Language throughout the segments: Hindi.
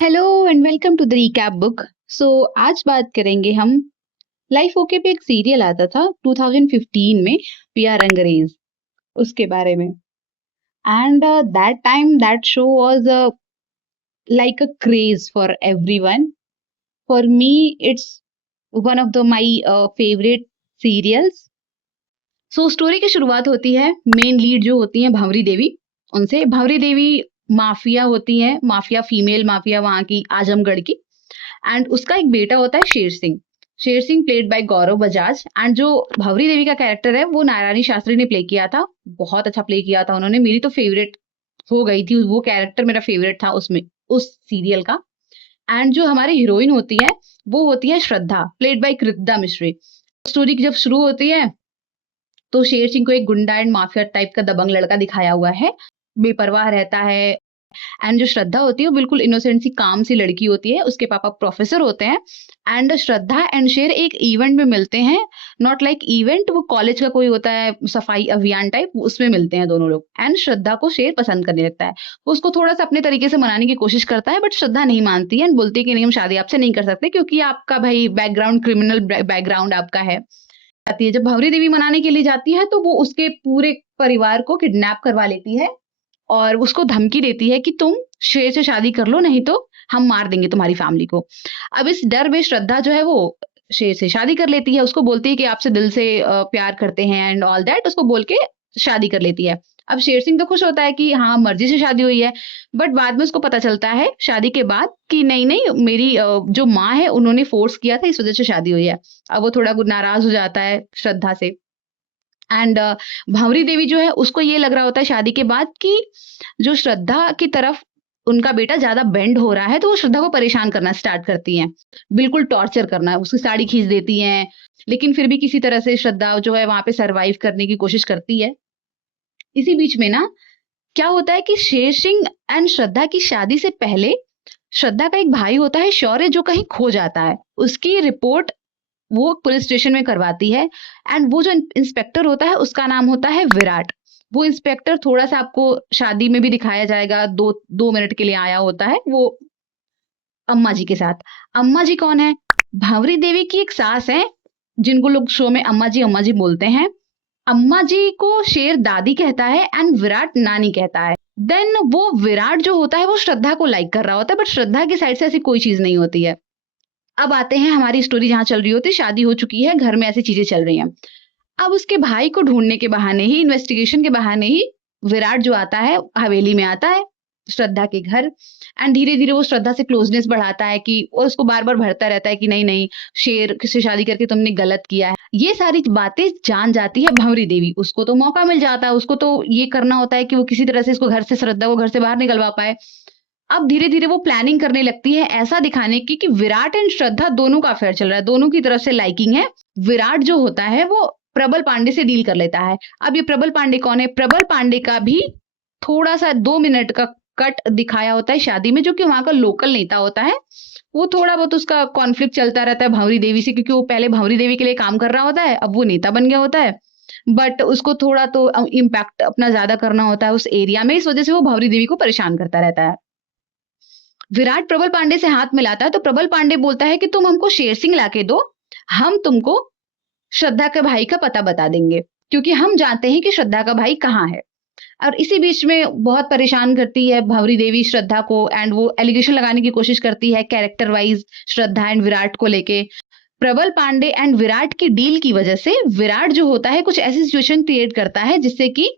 Hello and welcome to the recap book. So आज बात करेंगे हम लाइफ ओके पे एक सीरियल आता था 2015 में, प्यार अंग्रेज, उसके बारे में। And that time that show was like a craze for everyone. For me it's one of the my favourite serials. So story की शुरुआत होती है, मेन लीड जो होती है भंवरी देवी, उनसे। भंवरी देवी माफिया होती है, माफिया, फीमेल माफिया वहां की, आजमगढ़ की। एंड उसका एक बेटा होता है Sher Singh. Sher Singh played by Gaurav Bajaj. And जो भवरी देवी का कैरेक्टर है वो नारायणी शास्त्री ने प्ले किया था। बहुत अच्छा प्ले किया था उन्होंने, मेरी तो फेवरेट हो गई थी वो कैरेक्टर, मेरा फेवरेट था उसमें, उस सीरियल का। एंड जो हमारी हीरोइन होती है वो होती है श्रद्धा, प्लेड बाय कृतिका मिश्री। स्टोरी जब शुरू होती है तो शेर सिंह को एक गुंडा एंड माफिया टाइप का दबंग लड़का दिखाया हुआ है, बेपरवाह रहता है। एंड जो श्रद्धा होती है वो बिल्कुल इनोसेंट सी, काम सी लड़की होती है। उसके पापा प्रोफेसर होते हैं। एंड श्रद्धा एंड शेर एक इवेंट में मिलते हैं। नॉट लाइक इवेंट, वो कॉलेज का कोई होता है सफाई अभियान टाइप, उसमें मिलते हैं दोनों लोग। एंड श्रद्धा को शेर पसंद करने लगता है। वो उसको थोड़ा सा अपने तरीके से मनाने की कोशिश करता है, बट श्रद्धा नहीं मानती है एंड बोलती है कि नहीं, हम शादी आपसे नहीं कर सकते क्योंकि आपका भाई बैकग्राउंड, क्रिमिनल बैकग्राउंड आपका है। आती है जब भंवरी देवी मनाने के लिए जाती है तो वो उसके पूरे परिवार को किडनैप करवा लेती है और उसको धमकी देती है कि तुम शेर से शादी कर लो, नहीं तो हम मार देंगे तुम्हारी फैमिली को। अब इस डर में श्रद्धा जो है वो शेर से शादी कर लेती है। उसको बोलती है कि आपसे दिल से प्यार करते हैं एंड ऑल दैट, उसको बोल के शादी कर लेती है। अब शेर सिंह तो खुश होता है कि हाँ, मर्जी से शादी हुई है। बट बाद में उसको पता चलता है शादी के बाद कि नहीं नहीं, मेरी जो माँ है उन्होंने फोर्स किया था, इस वजह से शादी हुई है। अब वो थोड़ा नाराज हो जाता है श्रद्धा से। एंड भंवरी देवी जो है उसको ये लग रहा होता है शादी के बाद कि जो श्रद्धा की तरफ उनका बेटा ज्यादा बेंड हो रहा है, तो वो श्रद्धा को परेशान करना स्टार्ट करती हैं, बिल्कुल टॉर्चर करना, उसकी साड़ी खींच देती हैं। लेकिन फिर भी किसी तरह से श्रद्धा जो है वहां पे सरवाइव करने की कोशिश करती है। इसी बीच में ना क्या होता है कि शेर सिंह एंड श्रद्धा की शादी से पहले श्रद्धा का एक भाई होता है शौर्य, जो कहीं खो जाता है। उसकी रिपोर्ट वो पुलिस स्टेशन में करवाती है। एंड वो जो इंस्पेक्टर होता है उसका नाम होता है विराट। वो इंस्पेक्टर थोड़ा सा आपको शादी में भी दिखाया जाएगा, 2 मिनट के लिए आया होता है वो अम्मा जी के साथ। अम्मा जी कौन है? भावरी देवी की एक सास है, जिनको लोग शो में अम्मा जी बोलते हैं। अम्मा जी को शेर दादी कहता है एंड विराट नानी कहता है। देन वो विराट जो होता है वो श्रद्धा को लाइक कर रहा होता है, बट श्रद्धा की साइड से ऐसी कोई चीज नहीं होती है। अब आते हैं हमारी स्टोरी जहाँ चल रही होती है, शादी हो चुकी है, घर में ऐसी चीजें चल रही हैं। अब उसके भाई को ढूंढने के बहाने ही, इन्वेस्टिगेशन के बहाने ही विराट जो आता है हवेली में आता है, श्रद्धा के घर। एंड धीरे धीरे वो श्रद्धा से क्लोजनेस बढ़ाता है कि वो उसको बार बार भरता रहता है कि नहीं नहीं, शेर किससे शादी करके तुमने गलत किया है। ये सारी बातें जान जाती है भंवरी देवी। उसको तो मौका मिल जाता है, उसको तो ये करना होता है कि वो किसी तरह से इसको घर से, श्रद्धा को घर से बाहर निकलवा पाए। अब धीरे धीरे वो प्लानिंग करने लगती है ऐसा दिखाने की कि विराट एंड श्रद्धा दोनों का अफेयर चल रहा है, दोनों की तरफ से लाइकिंग है। विराट जो होता है वो प्रबल पांडे से डील कर लेता है। अब ये प्रबल पांडे कौन है? प्रबल पांडे का भी थोड़ा सा 2 मिनट का कट दिखाया होता है शादी में, जो कि वहां का लोकल नेता होता है। वो थोड़ा बहुत उसका कॉन्फ्लिक्ट चलता रहता है भंवरी देवी से, क्योंकि वो पहले भंवरी देवी के लिए काम कर रहा होता है, अब वो नेता बन गया होता है। बट उसको थोड़ा तो इम्पैक्ट अपना ज्यादा करना होता है उस एरिया में, इस वजह से वो भंवरी देवी को परेशान करता रहता है। विराट प्रबल पांडे से हाथ मिलाता है तो प्रबल पांडे बोलता है कि तुम हमको शेर सिंह लाके दो, हम तुमको श्रद्धा के भाई का पता बता देंगे, क्योंकि हम जानते हैं कि श्रद्धा का भाई कहाँ है। और इसी बीच में बहुत परेशान करती है भंवरी देवी श्रद्धा को, एंड वो एलिगेशन लगाने की कोशिश करती है character wise Shraddha and Virat को लेके। प्रबल पांडे एंड विराट की डील की वजह से विराट जो होता है कुछ ऐसी सिचुएशन क्रिएट करता है जिससे कि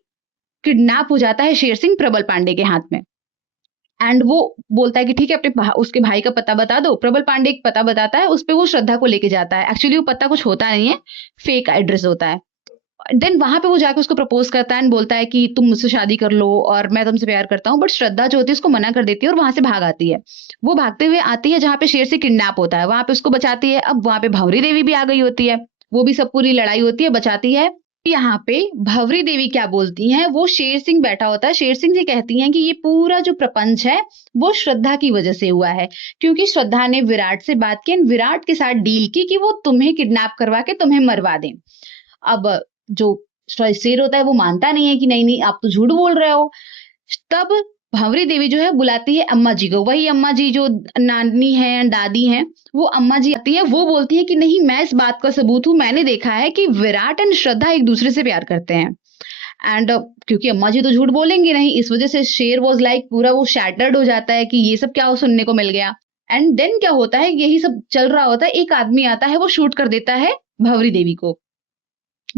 किडनैप हो जाता है शेर सिंह प्रबल पांडे के हाथ में। एंड वो बोलता है कि ठीक है, उसके भाई का पता बता दो। प्रबल पांडे एक पता बताता है, उस पे वो श्रद्धा को लेके जाता है। एक्चुअली वो पता कुछ होता नहीं है, फेक एड्रेस होता है। देन वहां पे वो जाके उसको प्रपोज करता है एंड बोलता है कि तुम मुझसे शादी कर लो और मैं तुमसे प्यार करता हूँ। बट श्रद्धा जो होती है उसको मना कर देती है और वहां से भाग आती है। वो भागते हुए आती है जहाँ पे शेर से किडनैप होता है, वहां पे उसको बचाती है। अब वहां पे भंवरी देवी भी आ गई होती है, वो भी सब पूरी लड़ाई होती है, बचाती है। यहाँ पे भंवरी देवी क्या बोलती हैं, वो शेर सिंह बैठा होता है, शेर सिंह से कहती हैं कि ये पूरा जो प्रपंच है वो श्रद्धा की वजह से हुआ है, क्योंकि श्रद्धा ने विराट से बात की, विराट के साथ डील की कि वो तुम्हें किडनैप करवा के तुम्हें मरवा दें। अब जो शेर होता है वो मानता नहीं है कि नहीं नहीं, आप तो झूठ बोल रहे हो। तब भंवरी देवी जो है बुलाती है अम्मा जी को, वही अम्मा जी जो नानी है, दादी हैं, वो अम्मा जी आती हैं, वो बोलती है कि नहीं, मैं इस बात का सबूत हूँ, मैंने देखा है कि विराट एंड श्रद्धा एक दूसरे से प्यार करते हैं। एंड क्योंकि अम्मा जी तो झूठ बोलेंगे नहीं, इस वजह से शेर वाज लाइक पूरा वो शैटर्ड हो जाता है कि ये सब क्या सुनने को मिल गया। एंड देन क्या होता है, यही सब चल रहा होता है, एक आदमी आता है, वो शूट कर देता है भंवरी देवी को।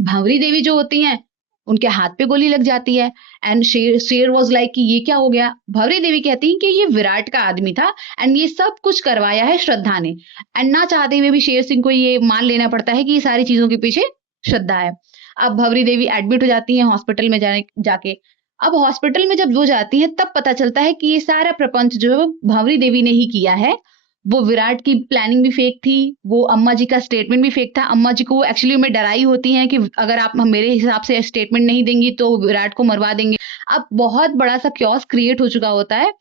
भंवरी देवी जो होती हैं, उनके हाथ पे गोली लग जाती है। एंड शेर शेर वाज लाइक कि ये क्या हो गया। भंवरी देवी कहती हैं कि ये विराट का आदमी था एंड ये सब कुछ करवाया है श्रद्धा ने। एंड ना चाहते हुए भी शेर सिंह को ये मान लेना पड़ता है कि ये सारी चीजों के पीछे श्रद्धा है। अब भंवरी देवी एडमिट हो जाती हैं हॉस्पिटल में जाके। अब हॉस्पिटल में जब वो जाती हैं, तब पता चलता है कि ये सारा प्रपंच जो है वो भंवरी देवी ने ही किया है। वो विराट की प्लानिंग भी फेक थी, वो अम्मा जी का स्टेटमेंट भी फेक था। अम्मा जी को वो एक्चुअली में डराई होती हैं कि अगर आप मेरे हिसाब से स्टेटमेंट नहीं देंगी तो विराट को मरवा देंगे। अब बहुत बड़ा सा क्योस क्रिएट हो चुका होता है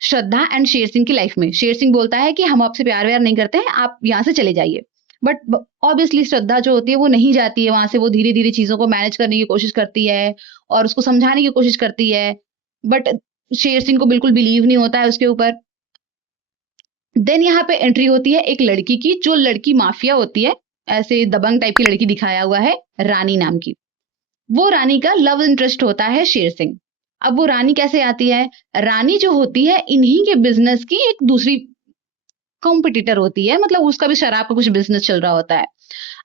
श्रद्धा एंड शेर सिंह की लाइफ में। शेर सिंह बोलता है कि हम आपसे प्यार व्यार नहीं करते हैं, आप यहाँ से चले जाइए। बट ऑब्वियसली श्रद्धा जो होती है वो नहीं जाती है वहां से, वो धीरे धीरे चीजों को मैनेज करने की कोशिश करती है और उसको समझाने की कोशिश करती है। बट शेर सिंह को बिल्कुल बिलीव नहीं होता है उसके ऊपर। देन यहाँ पे एंट्री होती है एक लड़की की, जो लड़की माफिया होती है, ऐसे दबंग टाइप की लड़की दिखाया हुआ है, रानी नाम की। वो रानी का लव इंटरेस्ट होता है शेर सिंह। अब वो रानी कैसे आती है, रानी जो होती है इन्हीं के बिजनेस की एक दूसरी कॉम्पिटिटर होती है, मतलब उसका भी शराब का कुछ बिजनेस चल रहा होता है।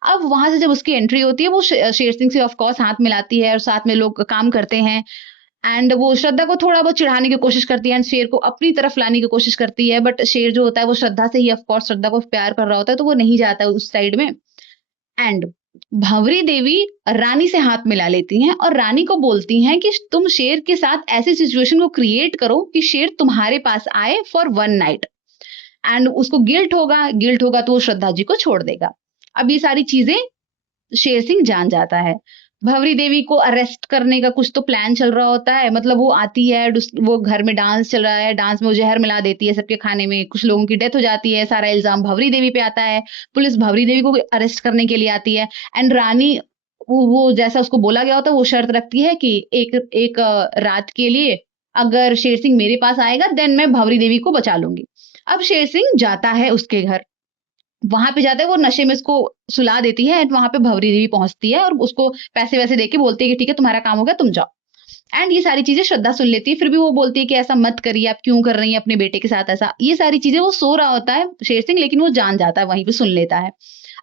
अब वहां से जब उसकी एंट्री होती है, वो शेर सिंह से ऑफ कोर्स हाथ मिलाती है और साथ में लोग काम करते हैं। एंड वो श्रद्धा को थोड़ा बहुत चिढ़ाने की कोशिश करती है एंड शेर को अपनी तरफ लाने की कोशिश करती है। बट शेर जो होता है वो श्रद्धा से ही ऑफ कोर्स श्रद्धा को प्यार कर रहा होता है, तो वो नहीं जाता है उस साइड में। एंड भंवरी देवी रानी से हाथ मिला लेती हैं और रानी को बोलती हैं कि तुम शेर के साथ ऐसी सिचुएशन को क्रिएट करो कि शेर तुम्हारे पास आए फॉर वन नाइट। एंड उसको गिल्ट होगा तो वो श्रद्धा जी को छोड़ देगा। अब ये सारी चीजें शेर सिंह जान जाता है। भंवरी देवी को अरेस्ट करने का कुछ तो प्लान चल रहा होता है, मतलब वो आती है, वो घर में डांस चल रहा है, डांस में वो जहर मिला देती है सबके खाने में, कुछ लोगों की डेथ हो जाती है, सारा इल्जाम भंवरी देवी पे आता है। पुलिस भंवरी देवी को अरेस्ट करने के लिए आती है। एंड रानी वो जैसा उसको बोला गया होता है वो शर्त रखती है कि एक एक रात के लिए अगर शेर सिंह मेरे पास आएगा देन मैं भंवरी देवी को बचा लूंगी। अब शेर सिंह जाता है उसके घर, वहां पे जाता है, वो नशे में उसको सुला देती है एंड वहां पे भंवरी देवी पहुंचती है और उसको पैसे वैसे देके बोलती है कि ठीक है तुम्हारा काम हो गया, तुम जाओ। एंड ये सारी चीजें श्रद्धा सुन लेती है, फिर भी वो बोलती है कि ऐसा मत करिए, आप क्यों कर रही हैं अपने बेटे के साथ ऐसा। ये सारी चीजें, वो सो रहा होता है शेर सिंह, लेकिन वो जान जाता है, वहीं पे सुन लेता है।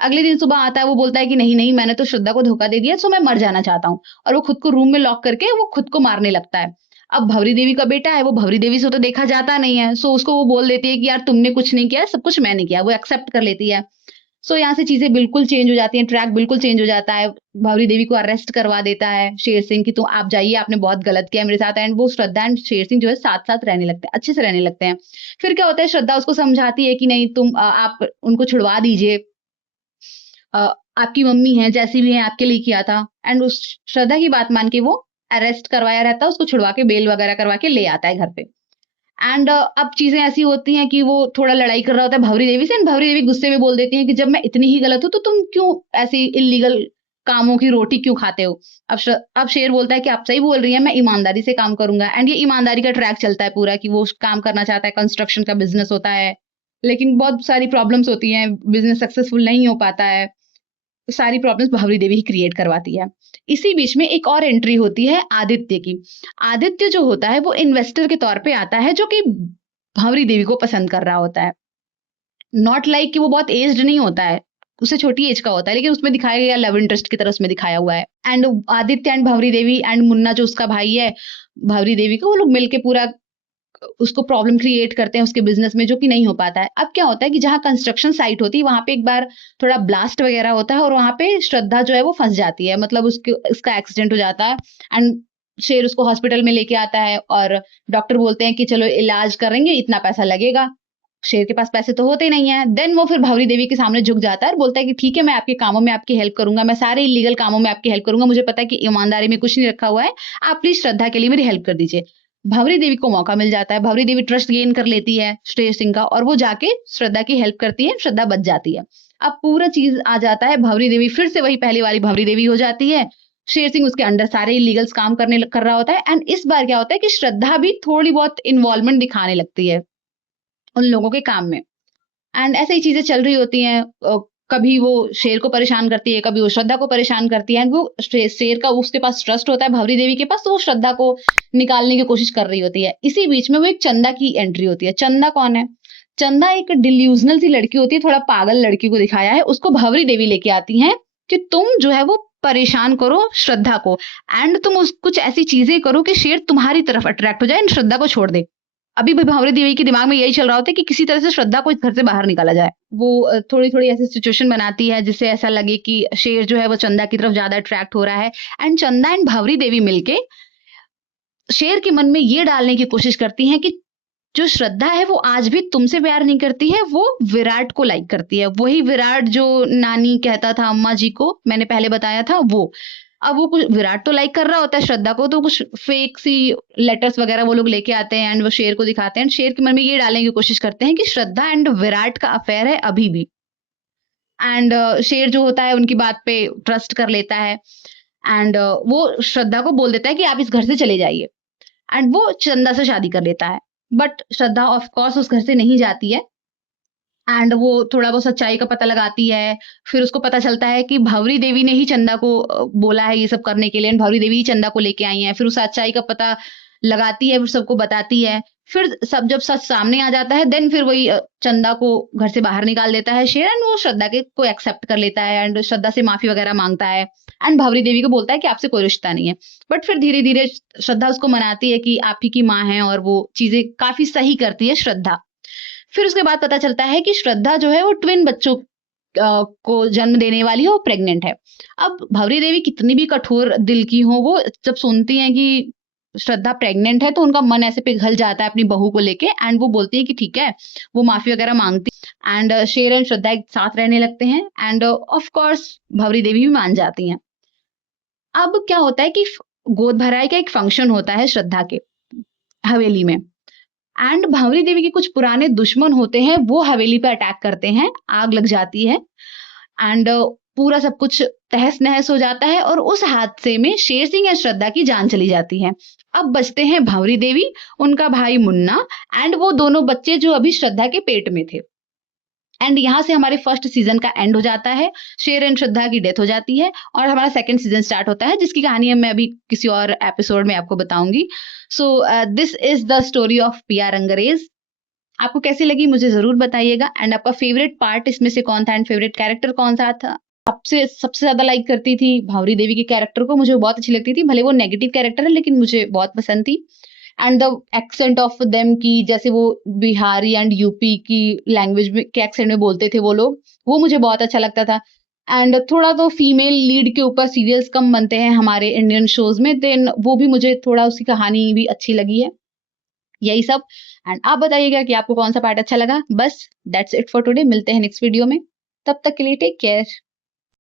अगले दिन सुबह आता है, वो बोलता है कि नहीं नहीं, मैंने तो श्रद्धा को धोखा दे दिया, सो मैं मर जाना चाहता हूँ। और वो खुद को रूम में लॉक करके वो खुद को मारने लगता है। अब भंवरी देवी का बेटा है, वो भंवरी देवी से तो देखा जाता नहीं है, सो उसको वो बोल देती है कि यार तुमने कुछ नहीं किया, सब कुछ मैंने किया। वो एक्सेप्ट कर लेती है। सो यहाँ से चीजें बिल्कुल चेंज हो जाती हैं, ट्रैक बिल्कुल चेंज हो जाता है। भंवरी देवी को अरेस्ट करवा देता है शेर सिंह कि तुम आप जाइए, आपने बहुत गलत किया मेरे साथ। एंड वो श्रद्धा एंड शेर सिंह जो है साथ साथ रहने लगते हैं, अच्छे से रहने लगते हैं। फिर क्या होता है, श्रद्धा उसको समझाती है कि नहीं तुम आप उनको छुड़वा दीजिए, आपकी मम्मी है जैसी भी है आपके लिए किया था। एंड उस श्रद्धा की बात मान के वो अरेस्ट करवाया रहता है, उसको छुड़वा के बेल वगैरह करवा के ले आता है घर पे। एंड अब चीजें ऐसी होती हैं कि वो थोड़ा लड़ाई कर रहा होता है भंवरी देवी से, एंड भंवरी देवी गुस्से में बोल देती है कि जब मैं इतनी ही गलत हूं तो तुम क्यों ऐसी इलीगल कामों की रोटी क्यों खाते हो। अब शेर बोलता है कि आप सही बोल रही हैं, मैं ईमानदारी से काम करूंगा। एंड ये ईमानदारी का ट्रैक चलता है पूरा कि वो काम करना चाहता है, कंस्ट्रक्शन का बिजनेस होता है, लेकिन बहुत सारी प्रॉब्लम्स होती हैं, बिजनेस सक्सेसफुल नहीं हो पाता है। सारी प्रॉब्लम्स भंवरी देवी ही क्रिएट करवाती है। इसी बीच में एक और एंट्री होती है आदित्य की। आदित्य जो होता है वो इन्वेस्टर के तौर पे आता है, जो कि भंवरी देवी को पसंद कर रहा होता है। नॉट लाइक कि वो बहुत एज्ड नहीं होता है, उससे छोटी एज का होता है, लेकिन उसमें दिखाया गया लव इंटरेस्ट की तरह उसमें दिखाया हुआ है। And Aditya and Bhanwari Devi and Munna जो उसका भाई है भंवरी देवी का, वो लोग मिलके पूरा उसको प्रॉब्लम क्रिएट करते हैं उसके बिजनेस में, जो कि नहीं हो पाता है। अब क्या होता है कि जहाँ कंस्ट्रक्शन साइट होती है वहां पे एक बार थोड़ा ब्लास्ट वगैरह होता है और वहां पे श्रद्धा जो है वो फंस जाती है, मतलब उसका एक्सीडेंट हो जाता है। एंड शेर उसको हॉस्पिटल में लेके आता है और डॉक्टर बोलते हैं कि चलो इलाज करेंगे, इतना पैसा लगेगा। शेर के पास पैसे तो होते नहीं है। देन वो फिर भंवरी देवी के सामने झुक जाता है और बोलता है कि ठीक है, मैं आपके कामों में आपकी हेल्प करूंगा, मैं सारे इलीगल कामों में आपकी हेल्प करूंगा, मुझे पता है कि ईमानदारी में कुछ नहीं रखा हुआ है, आप प्लीज श्रद्धा के लिए मेरी हेल्प कर दीजिए। भंवरी देवी को मौका मिल जाता है, भंवरी देवी ट्रस्ट गेन कर लेती है शेर सिंह का और वो जाके श्रद्धा की हेल्प करती है, श्रद्धा बच जाती है। अब पूरा चीज आ जाता है, भंवरी देवी फिर से वही पहले वाली भंवरी देवी हो जाती है। शेर सिंह उसके अंडर सारे इलीगल्स काम कर रहा होता है। एंड इस बार क्या होता है कि श्रद्धा भी थोड़ी बहुत इन्वॉल्वमेंट दिखाने लगती है उन लोगों के काम में। एंड ऐसे ही चीजें चल रही होती हैं। कभी वो शेर को परेशान करती है, कभी वो श्रद्धा को परेशान करती है। एंड वो शेर का उसके पास ट्रस्ट होता है भंवरी देवी के पास, तो वो श्रद्धा को निकालने की कोशिश कर रही होती है। इसी बीच में वो एक चंदा की एंट्री होती है। चंदा कौन है? चंदा एक डिल्यूजनल सी लड़की होती है, थोड़ा पागल लड़की को दिखाया है। उसको भंवरी देवी लेके आती हैं कि तुम जो है वो परेशान करो श्रद्धा को, एंड तुम कुछ ऐसी चीजें करो कि शेर तुम्हारी तरफ अट्रैक्ट हो जाए एंड श्रद्धा को छोड़ दे। अभी भी भंवरी देवी के दिमाग में यही चल रहा होता है कि किसी तरह से श्रद्धा को इस घर से बाहर निकाला जाए। वो थोड़ी-थोड़ी ऐसी सिचुएशन बनाती है जिससे ऐसा लगे कि शेर जो है वो चंदा की तरफ ज़्यादा अट्रैक्ट हो रहा है। एंड चंदा एंड भंवरी देवी मिलके शेर के मन में ये डालने की कोशिश करती हैं कि जो श्रद्धा है वो आज भी तुमसे प्यार नहीं करती है, वो विराट को लाइक करती है। वही विराट जो नानी कहता था अम्मा जी को, मैंने पहले बताया था वो। अब वो कुछ विराट तो लाइक कर रहा होता है श्रद्धा को, तो कुछ फेक सी लेटर्स वगैरह वो लोग लेके आते हैं एंड वो शेर को दिखाते हैं। शेर के मन में ये डालने की कोशिश करते हैं कि श्रद्धा एंड विराट का अफेयर है अभी भी। एंड शेर जो होता है उनकी बात पे ट्रस्ट कर लेता है। एंड वो श्रद्धा को बोल देता है कि आप इस घर से चले जाइए। एंड वो चंदा से शादी कर लेता है। बट श्रद्धा ऑफ कोर्स उस घर से नहीं जाती है। एंड वो थोड़ा बहुत सच्चाई का पता लगाती है। फिर उसको पता चलता है कि भंवरी देवी ने ही चंदा को बोला है ये सब करने के लिए, एंड भंवरी देवी ही चंदा को लेके आई हैं। फिर उस सच्चाई का पता लगाती है, फिर सबको बताती है। फिर सब जब सच सामने आ जाता है, देन फिर वही चंदा को घर से बाहर निकाल देता है शेर, एंड वो श्रद्धा के को एक्सेप्ट कर लेता है एंड श्रद्धा से माफी वगैरह मांगता है। एंड भंवरी देवी को बोलता है कि आपसे कोई रिश्ता नहीं है। बट फिर धीरे धीरे श्रद्धा उसको मनाती है कि आप ही की माँ है, और वो चीजें काफी सही करती है श्रद्धा। फिर उसके बाद पता चलता है कि श्रद्धा जो है वो ट्विन बच्चों को जन्म देने वाली है, वो प्रेग्नेंट है। अब भंवरी देवी कितनी भी कठोर दिल की हो, वो जब सुनती हैं कि श्रद्धा प्रेग्नेंट है तो उनका मन ऐसे पिघल जाता है अपनी बहू को लेके। एंड वो बोलती है कि ठीक है, वो माफी वगैरह मांगती। एंड शेर एंड श्रद्धा एक साथ रहने लगते हैं। एंड ऑफ कोर्स भंवरी देवी भी मान जाती हैं। अब क्या होता है कि गोद भराई का एक फंक्शन होता है श्रद्धा के हवेली में। एंड भंवरी देवी के कुछ पुराने दुश्मन होते हैं, वो हवेली पे अटैक करते हैं, आग लग जाती है। एंड पूरा सब कुछ तहस नहस हो जाता है, और उस हादसे में शेर सिंह या श्रद्धा की जान चली जाती है। अब बचते हैं भंवरी देवी, उनका भाई मुन्ना, एंड वो दोनों बच्चे जो अभी श्रद्धा के पेट में थे। एंड यहाँ से हमारे फर्स्ट सीजन का एंड हो जाता है। शेर एंड श्रद्धा की डेथ हो जाती है, और हमारा सेकंड सीजन स्टार्ट होता है, जिसकी कहानी मैं अभी किसी और एपिसोड में आपको बताऊंगी। So this is the story of पिया रंगरेज। आपको कैसी लगी मुझे जरूर बताइएगा। एंड आपका फेवरेट पार्ट इसमें से कौन था, एंड फेवरेट कैरेक्टर कौन सा था? सबसे ज्यादा लाइक करती थी भंवरी देवी के कैरेक्टर को, मुझे बहुत अच्छी लगती थी। भले वो नेगेटिव कैरेक्टर है, लेकिन मुझे बहुत पसंद थी। And the accent of them की, जैसे वो बिहारी एंड यूपी की लैंग्वेज में के एक्सेंट में बोलते थे वो लोग, वो मुझे बहुत अच्छा लगता था। एंड थोड़ा तो फीमेल लीड के ऊपर सीरियल्स कम बनते हैं हमारे इंडियन शोज में, देन वो भी मुझे थोड़ा उसकी कहानी भी अच्छी लगी है। यही सब। एंड आप बताइएगा कि आपको कौन सा पार्ट अच्छा लगा। बस दैट्स इट फॉर टुडे। मिलते हैं नेक्स्ट वीडियो में, तब तक के लिए टेक केयर।